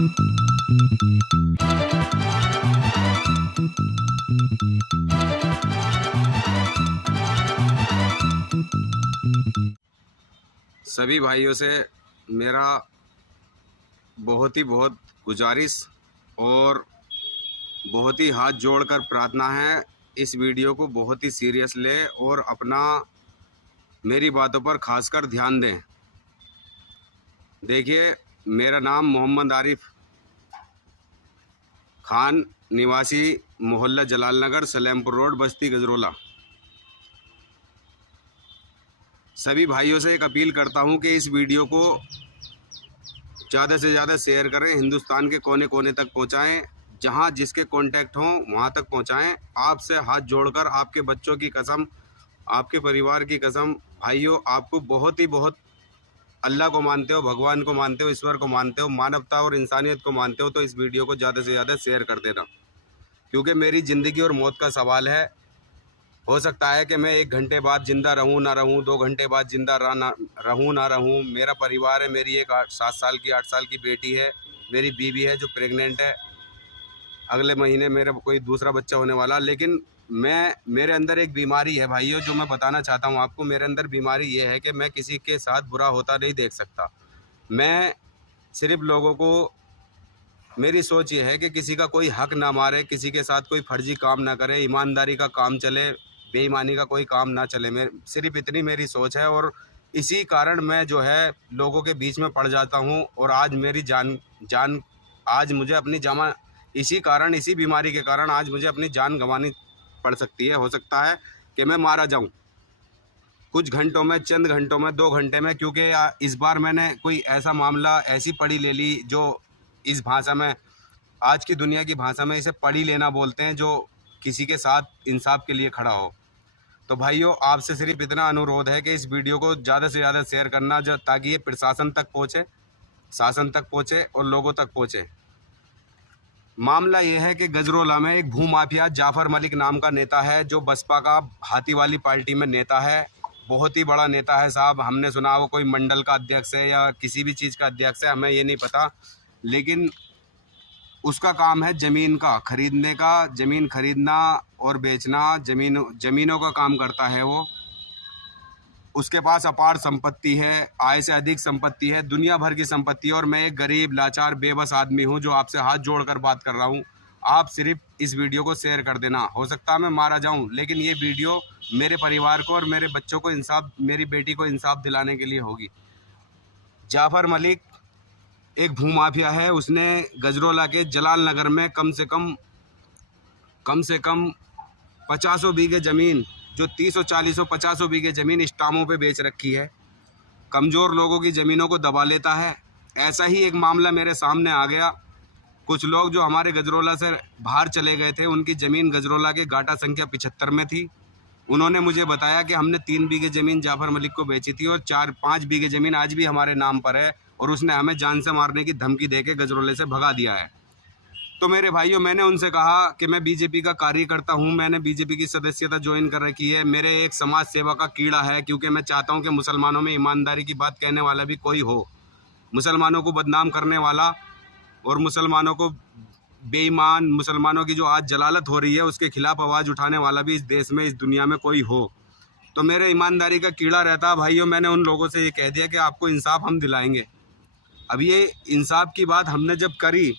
सभी भाइयों से मेरा बहुत गुजारिश और बहुत ही हाथ जोड़कर प्रार्थना है, इस वीडियो को बहुत ही सीरियस ले और अपना मेरी बातों पर खासकर ध्यान दें। देखिए, मेरा नाम मोहम्मद आरिफ खान, निवासी मोहल्ला जलाल नगर, सलेमपुर रोड, बस्ती गजरोला। सभी भाइयों से एक अपील करता हूं कि इस वीडियो को ज़्यादा से ज़्यादा शेयर करें, हिंदुस्तान के कोने कोने तक पहुंचाएं, जहां जिसके कांटेक्ट हों वहां तक पहुंचाएं। आपसे हाथ जोड़कर, आपके बच्चों की कसम, आपके परिवार की कसम, भाइयों, आपको बहुत अल्लाह को मानते हो, भगवान को मानते हो, ईश्वर को मानते हो, मानवता और इंसानियत को मानते हो, तो इस वीडियो को ज़्यादा से ज़्यादा शेयर कर देना, क्योंकि मेरी ज़िंदगी और मौत का सवाल है। हो सकता है कि मैं 1 घंटे बाद ज़िंदा रहूं ना रहूं, 2 घंटे बाद ज़िंदा रहूं ना रहूं। मेरा परिवार है, मेरी एक 7 साल की 8 साल की बेटी है, मेरी बीवी है जो प्रेग्नेंट है, अगले महीने मेरा कोई दूसरा बच्चा होने वाला। लेकिन मेरे अंदर एक बीमारी है भाइयों, जो मैं बताना चाहता हूं आपको। मेरे अंदर बीमारी ये है कि मैं किसी के साथ बुरा होता नहीं देख सकता। मैं सिर्फ लोगों को, मेरी सोच ये है कि किसी का कोई हक ना मारे, किसी के साथ कोई फर्जी काम ना करे, ईमानदारी का काम चले, बेईमानी का कोई काम ना चले। सिर्फ इतनी मेरी सोच है, और इसी कारण मैं जो है लोगों के बीच में पड़ जाता हूं। और आज मेरी जान आज मुझे अपनी इसी बीमारी के कारण आज मुझे अपनी जान गंवानी पड़ सकती है। हो सकता है कि मैं मारा जाऊं कुछ घंटों में, चंद घंटों में, 2 घंटे में, क्योंकि इस बार मैंने कोई ऐसा मामला, ऐसी पड़ी ले ली जो इस भाषा में, आज की दुनिया की भाषा में इसे पड़ी लेना बोलते हैं, जो किसी के साथ इंसाफ के लिए खड़ा हो। तो भाइयों, आपसे सिर्फ इतना अनुरोध है कि इस वीडियो को ज़्यादा से ज़्यादा शेयर करना, जो ताकि ये प्रशासन तक पहुँचे, शासन तक पहुँचे और लोगों तक पहुँचे। मामला ये है कि गजरोला में एक भूमाफिया जाफर मलिक नाम का नेता है, जो बसपा का हाथी वाली पार्टी में नेता है। बहुत ही बड़ा नेता है साहब। हमने सुना वो कोई मंडल का अध्यक्ष है या किसी भी चीज़ का अध्यक्ष है, हमें ये नहीं पता। लेकिन उसका काम है ज़मीन का खरीदने का, ज़मीन खरीदना और बेचना, ज़मीनों का काम करता है वो। उसके पास अपार संपत्ति है, आय से अधिक संपत्ति है, दुनिया भर की संपत्ति है। और मैं एक गरीब, लाचार, बेबस आदमी हूं, जो आपसे हाथ जोड़कर बात कर रहा हूं। आप सिर्फ इस वीडियो को शेयर कर देना। हो सकता है मैं मारा जाऊं, लेकिन ये वीडियो मेरे परिवार को और मेरे बच्चों को इंसाफ, मेरी बेटी को इंसाफ दिलाने के लिए होगी। जाफर मलिक एक भूमाफिया है। उसने गजरोला के जलाल नगर में कम से कम 50 बीघे ज़मीन, जो 30 40 50 बीघे ज़मीन स्टामों पे बेच रखी है। कमज़ोर लोगों की ज़मीनों को दबा लेता है। ऐसा ही एक मामला मेरे सामने आ गया। कुछ लोग जो हमारे गजरोला से बाहर चले गए थे, उनकी ज़मीन गजरोला के गाटा संख्या 75 में थी। उन्होंने मुझे बताया कि हमने 3 बीघे ज़मीन जाफर मलिक को बेची थी, और 4-5 बीघे ज़मीन आज भी हमारे नाम पर है, और उसने हमें जान से मारने की धमकी देके गजरोले से भगा दिया है। तो मेरे भाइयों, मैंने उनसे कहा कि मैं बीजेपी का कार्यकर्ता हूं, मैंने बीजेपी की सदस्यता ज्वाइन कर रखी है, मेरे एक समाज सेवा का कीड़ा है, क्योंकि मैं चाहता हूं कि मुसलमानों में ईमानदारी की बात कहने वाला भी कोई हो, मुसलमानों को बदनाम करने वाला और मुसलमानों को बेईमान, मुसलमानों की जो आज जलालत हो रही है उसके खिलाफ आवाज़ उठाने वाला भी इस देश में, इस दुनिया में कोई हो। तो मेरे ईमानदारी का कीड़ा रहता भाइयों। मैंने उन लोगों से ये कह दिया कि आपको इंसाफ हम दिलाएंगे। अब ये इंसाफ की बात हमने जब करी,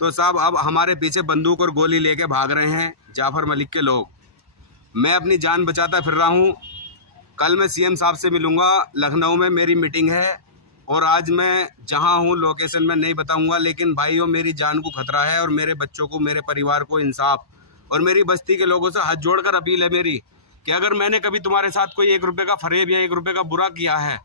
तो साहब अब हमारे पीछे बंदूक और गोली लेके भाग रहे हैं जाफर मलिक के लोग। मैं अपनी जान बचाता फिर रहा हूँ। कल मैं सीएम साहब से मिलूँगा, लखनऊ में मेरी मीटिंग है, और आज मैं जहाँ हूँ लोकेशन में नहीं बताऊँगा। लेकिन भाइयों, मेरी जान को खतरा है, और मेरे बच्चों को, मेरे परिवार को इंसाफ, और मेरी बस्ती के लोगों से हाथ जोड़कर अपील है मेरी कि अगर मैंने कभी तुम्हारे साथ कोई 1 रुपये का फरेब या 1 रुपये का बुरा किया है,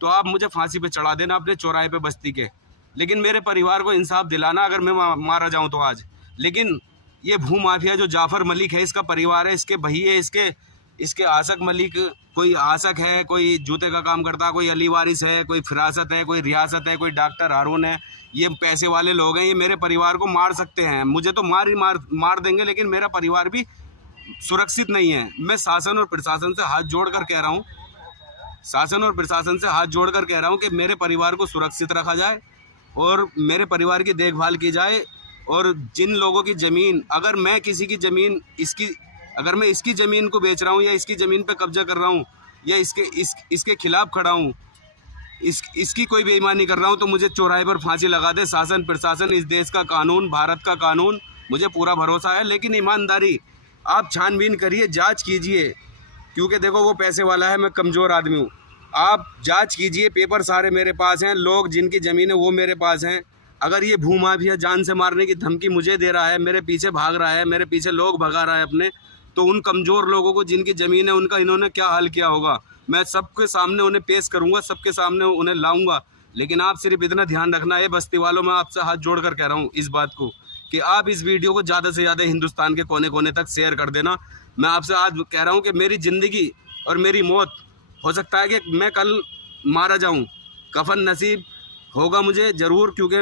तो आप मुझे फांसी पे चढ़ा देना अपने चौराहे पे बस्ती के, लेकिन मेरे परिवार को इंसाफ दिलाना अगर मैं मारा जाऊं तो आज। लेकिन ये भूमाफिया जो जाफर मलिक है, इसका परिवार है, इसके भैये, इसके आसक मलिक, कोई आसक है, कोई जूते का काम करता है, कोई अली वारिस है, कोई फिरासत है, कोई रियासत है, कोई डॉक्टर हारून है। ये पैसे वाले लोग हैं, ये मेरे परिवार को मार सकते हैं। मुझे तो मार देंगे, लेकिन मेरा परिवार भी सुरक्षित नहीं है। मैं शासन और प्रशासन से हाथ जोड़कर कह रहा हूँ, शासन और प्रशासन से हाथ जोड़कर कह रहा हूँ कि मेरे परिवार को सुरक्षित रखा जाए, और मेरे परिवार की देखभाल की जाए। और जिन लोगों की ज़मीन, अगर मैं किसी की ज़मीन अगर मैं इसकी ज़मीन को बेच रहा हूँ या इसकी ज़मीन पे कब्जा कर रहा हूँ या इसके खिलाफ खड़ा हूँ, इसकी कोई बेईमानी कर रहा हूँ, तो मुझे चौराहे पर फांसी लगा दे शासन प्रशासन, इस देश का कानून, भारत का कानून, मुझे पूरा भरोसा है। लेकिन ईमानदारी, आप छानबीन करिए, जांच कीजिए, क्योंकि देखो वो पैसे वाला है, मैं कमज़ोर आदमी हूँ। आप जांच कीजिए, पेपर सारे मेरे पास हैं, लोग जिनकी ज़मीन है वो मेरे पास हैं। अगर ये भूमाफिया जान से मारने की धमकी मुझे दे रहा है, मेरे पीछे भाग रहा है, मेरे पीछे लोग भगा रहा है अपने, तो उन कमज़ोर लोगों को जिनकी ज़मीन है उनका इन्होंने क्या हाल किया होगा, मैं सबके सामने उन्हें पेश करूँगा, सबके सामने उन्हें लाऊंगा। लेकिन आप सिर्फ इतना ध्यान रखना है बस्ती वालों, मैं आपसे हाथ जोड़ कर कह रहा हूँ इस बात को, कि आप इस वीडियो को ज़्यादा से ज़्यादा हिंदुस्तान के कोने कोने तक शेयर कर देना। मैं आपसे आज कह रहा हूँ कि मेरी ज़िंदगी और मेरी मौत, हो सकता है कि मैं कल मारा जाऊँ, कफन नसीब होगा मुझे ज़रूर, क्योंकि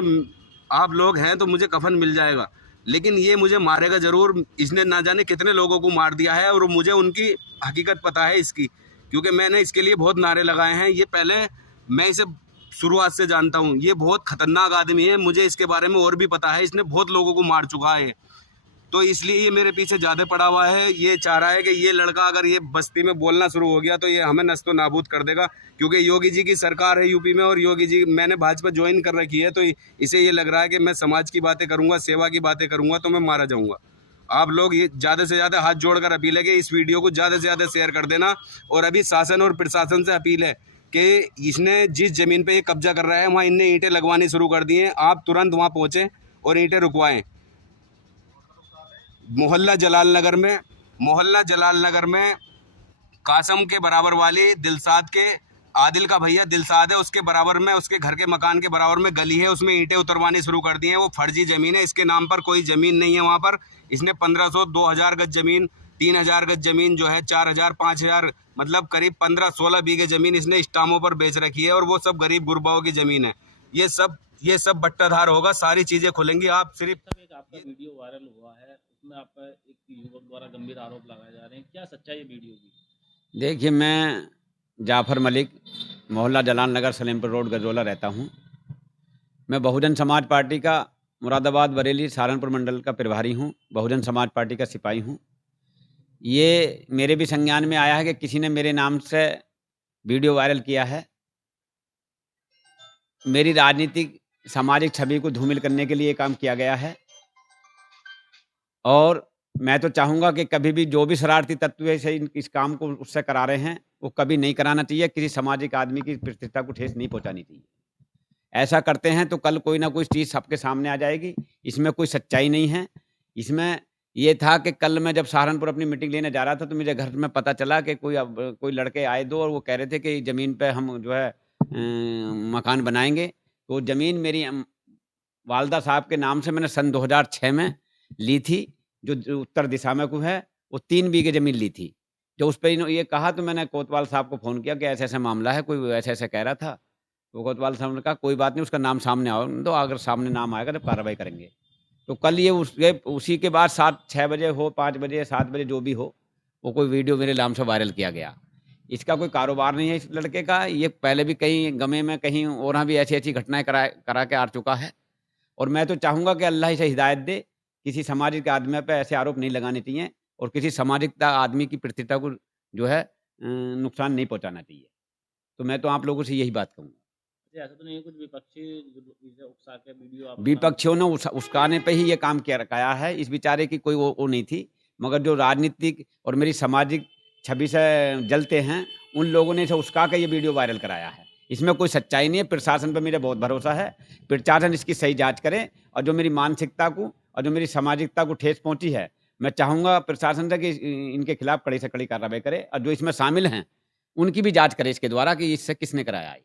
आप लोग हैं तो मुझे कफन मिल जाएगा, लेकिन ये मुझे मारेगा ज़रूर। इसने ना जाने कितने लोगों को मार दिया है और मुझे उनकी हकीकत पता है इसकी, क्योंकि मैंने इसके लिए बहुत नारे लगाए हैं। ये पहले, मैं इसे शुरुआत से जानता हूँ, ये बहुत ख़तरनाक आदमी है, मुझे इसके बारे में और भी पता है, इसने बहुत लोगों को मार चुका है, तो इसलिए ये मेरे पीछे ज़्यादा पड़ा हुआ है। ये चाह रहा है कि ये लड़का अगर ये बस्ती में बोलना शुरू हो गया तो ये हमें नस्तो नाबूद कर देगा, क्योंकि योगी जी की सरकार है यूपी में, और योगी जी, मैंने भाजपा ज्वाइन कर रखी है, तो इसे ये लग रहा है कि मैं समाज की बातें करूँगा, सेवा की बातें करूँगा तो मैं मारा जाऊँगा। आप लोग ये ज़्यादा से ज़्यादा हाथ जोड़कर अपील है कि इस वीडियो को ज़्यादा से ज़्यादा शेयर कर देना। और अभी शासन और प्रशासन से अपील है कि इसने जिस ज़मीन पे ये कब्जा कर रहा है वहाँ इनने ईंटें लगवानी शुरू कर दी हैं, आप तुरंत वहाँ पहुँचें और ईंटें रुकवाएं। मोहल्ला जलाल नगर में कासम के बराबर वाली दिलसाद के, आदिल का भैया दिलसाद है, उसके बराबर में, उसके घर के मकान के बराबर में गली है, उसमें ईंटें उतरवानी शुरू कर दी हैं। वो फर्जी ज़मीन है, इसके नाम पर कोई ज़मीन नहीं है वहाँ पर। इसने 1500 2000 गज ज़मीन, 3000 गज ज़मीन जो है, 4000 5000, मतलब करीब 15-16 बीघे ज़मीन इसने स्टामों पर बेच रखी है, और वो सब गरीब गुरबाओं की ज़मीन है। ये सब बट्टाधार होगा, सारी चीज़ें खुलेंगी। आप सिर्फ एक आपका वीडियो वायरल हुआ है, उसमें आप पर एक युवक द्वारा गंभीर आरोप लगाए जा रहे हैं, क्या सच्चाई है वीडियो की? देखिए, मैं जाफ़र मलिक, मोहल्ला जलाल नगर, सलेमपुर रोड, गजरोला रहता हूँ। मैं बहुजन समाज पार्टी का मुरादाबाद, बरेली, सहारनपुर मंडल का प्रभारी हूँ। बहुजन समाज पार्टी का सिपाही हूँ। ये मेरे भी संज्ञान में आया है कि किसी ने मेरे नाम से वीडियो वायरल किया है। मेरी राजनीतिक सामाजिक छवि को धूमिल करने के लिए ये काम किया गया है, और मैं तो चाहूँगा कि कभी भी जो भी शरारती तत्व ऐसे इस काम को उससे करा रहे हैं, वो कभी नहीं कराना चाहिए। किसी सामाजिक आदमी की प्रतिष्ठा को ठेस नहीं पहुँचानी चाहिए। ऐसा करते हैं तो कल कोई ना कोई चीज़ सबके सामने आ जाएगी। इसमें कोई सच्चाई नहीं है। इसमें ये था कि कल मैं जब सहारनपुर अपनी मीटिंग लेने जा रहा था, तो मुझे घर में पता चला कि कोई लड़के आए 2, और वो कह रहे थे कि ज़मीन पे हम जो है मकान बनाएँगे। तो ज़मीन मेरी वालदा साहब के नाम से मैंने सन 2006 में ली थी, जो उत्तर दिशा में को है, वो 3 बीघे ज़मीन ली थी। जो उस पे ये कहा, तो मैंने कोतवाल साहब को फ़ोन किया कि ऐसा-ऐसा मामला है, कोई ऐसा-ऐसा कह रहा था। तो कोतवाल साहब ने कहा कोई बात नहीं, उसका नाम सामने आने दो, अगर सामने नाम आएगा तो कार्रवाई करेंगे। तो कल ये उसी के बाद 6 बजे हो, 5 बजे, 7 बजे जो भी हो, वो कोई वीडियो मेरे नाम से वायरल किया गया। इसका कोई कारोबार नहीं है इस लड़के का। ये पहले भी कहीं गमे में, कहीं और भी ऐसी-ऐसी घटनाएँ करा के आ चुका है। और मैं तो चाहूँगा कि अल्लाह इसे हिदायत दे, किसी सामाजिक आदमी पे ऐसे आरोप नहीं लगाने चाहिए, और किसी सामाजिकता आदमी की प्रतिष्ठा को जो है नुकसान नहीं पहुँचाना चाहिए। तो मैं तो आप लोगों से यही बात कहूँगा। ऐसा तो नहीं है कुछ विपक्षी इसे उकसा के वीडियो आप विपक्षियों ने उस्काने पे ही ये काम किया है। इस बेचारे की कोई वो नहीं थी, मगर जो राजनीतिक और मेरी सामाजिक छवि से जलते हैं, उन लोगों ने इसे उस्का के ये वीडियो वायरल कराया है। इसमें कोई सच्चाई नहीं है। प्रशासन पे मेरा बहुत भरोसा है। प्रशासन इसकी सही जाँच करे, और जो मेरी मानसिकता को और जो मेरी सामाजिकता को ठेस पहुँची है, मैं चाहूँगा प्रशासन से कि इनके खिलाफ कड़ी से कड़ी कार्रवाई करे, और जो इसमें शामिल हैं, उनकी भी जाँच करे इसके द्वारा कि इससे किसने कराया है।